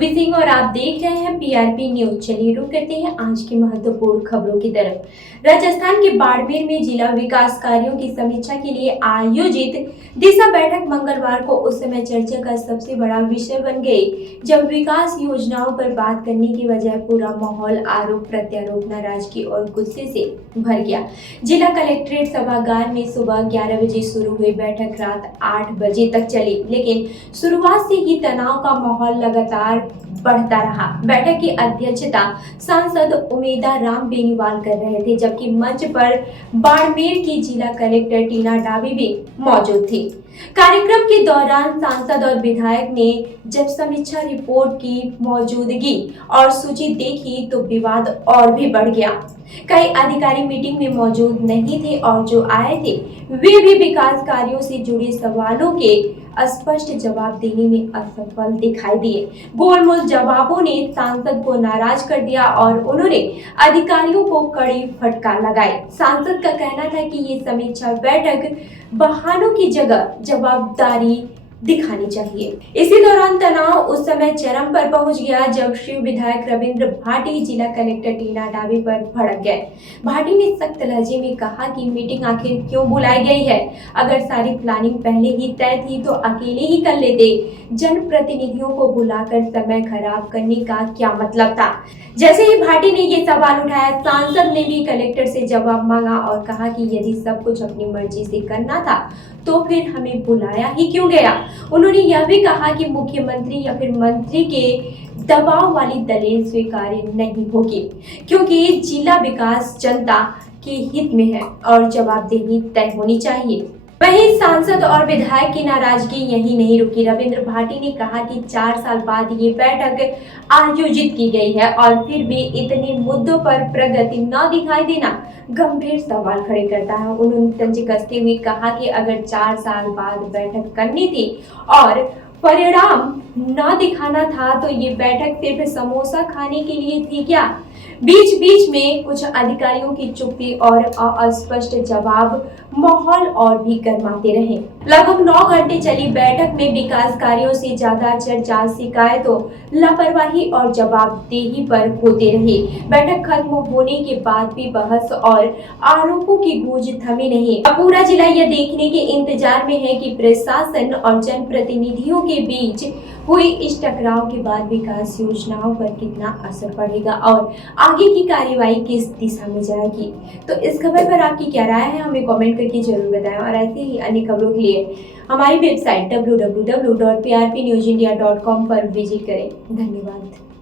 सुबी सिंह और आप देख रहे हैं पीआरपी न्यूज। चलिए रुक करते हैं आज की महत्वपूर्ण खबरों की तरफ। राजस्थान के बाड़मेर में जिला विकास कार्यों की समीक्षा के लिए आयोजित दिशा बैठक मंगलवार को उस समय चर्चा का सबसे बड़ा विषय बन गई जब विकास योजनाओं पर बात करने की बजाय पूरा माहौल आरोप प्रत्यारोप नाराजगी और गुस्से से भर गया। जिला कलेक्ट्रेट सभागार में सुबह 11 बजे शुरू हुई बैठक रात 8 बजे तक चली, लेकिन शुरुआत से ही तनाव का माहौल लगातार बढ़ता रहा। बैठक की अध्यक्षता सांसद उमेदा राम बेनीवाल कर रहे थे, जबकि मंच पर बाड़मेर की जिला कलेक्टर टीना डाबी भी मौजूद थी। कार्यक्रम के दौरान सांसद और विधायक ने जब समीक्षा रिपोर्ट की मौजूदगी और सूची देखी तो विवाद और भी बढ़ गया। कई अधिकारी मीटिंग में मौजूद नहीं थे और जो आए थे वे भी विकास कार्यों से जुड़े सवालों के स्पष्ट जवाब देने में असफल दिखाई दिए। गोलमोल जवाबों ने सांसद को नाराज कर दिया और उन्होंने अधिकारियों को कड़ी फटकार लगाई। सांसद का कहना था कि ये समीक्षा बैठक बहानों की जगह जवाबदारी दिखानी चाहिए। इसी दौरान तनाव उस समय चरम पर पहुंच गया जब शिव विधायक रविंद्र भाटी जिला कलेक्टर टीना डाबी पर भड़क गए। भाटी ने सख्त लहजे में कहा कि मीटिंग आखिर क्यों बुलाई गई है? अगर सारी प्लानिंग पहले ही तय थी तो अकेले ही कर लेते। जनप्रतिनिधियों को बुलाकर समय खराब करने का क्या मतलब था? जैसे ही भाटी ने ये सवाल उठाया, सांसद ने भी कलेक्टर से जवाब मांगा और कहा कि यदि सब कुछ अपनी मर्जी से करना था तो फिर हमें बुलाया ही क्यों गया? उन्होंने यह भी कहा कि मुख्यमंत्री या फिर मंत्री के दबाव वाली दलील स्वीकार्य नहीं होगी, क्योंकि जिला विकास जनता के हित में है और जवाबदेही तय होनी चाहिए। वहीं सांसद और विधायक की नाराजगी यही नहीं रुकी। रविंद्र भाटी ने कहा कि 4 साल बाद ये बैठक आयोजित की गई है और फिर भी इतने मुद्दों पर प्रगति न दिखाई देना गंभीर सवाल खड़े करता है। उन्होंने तंज कसते हुए कहा कि अगर 4 साल बाद बैठक करनी थी और परिणाम न दिखाना था तो ये बैठक सिर्फ समोसा खाने के लिए थी क्या? बीच बीच में कुछ अधिकारियों की चुप्पी और अस्पष्ट जवाब माहौल और भी गर्माते रहे। लगभग 9 घंटे चली बैठक में विकास कार्यों से ज्यादा चर्चा शिकायतों, लापरवाही और जवाबदेही पर होते रहे। बैठक खत्म होने के बाद भी बहस और आरोपों की गूंज थमी नहीं। अब पूरा जिला यह देखने के इंतजार में है कि प्रशासन और जनप्रतिनिधियों के बीच हुई इस टकराव के बाद विकास योजनाओं पर कितना असर पड़ेगा और आगे की कार्यवाही किस दिशा में जाएगी। तो इस खबर पर आपकी क्या राय है, हमें कमेंट करके जरूर बताएं और ऐसे ही अन्य खबरों के लिए हमारी वेबसाइट www.prpnewsindia.com पर विजिट करें। धन्यवाद।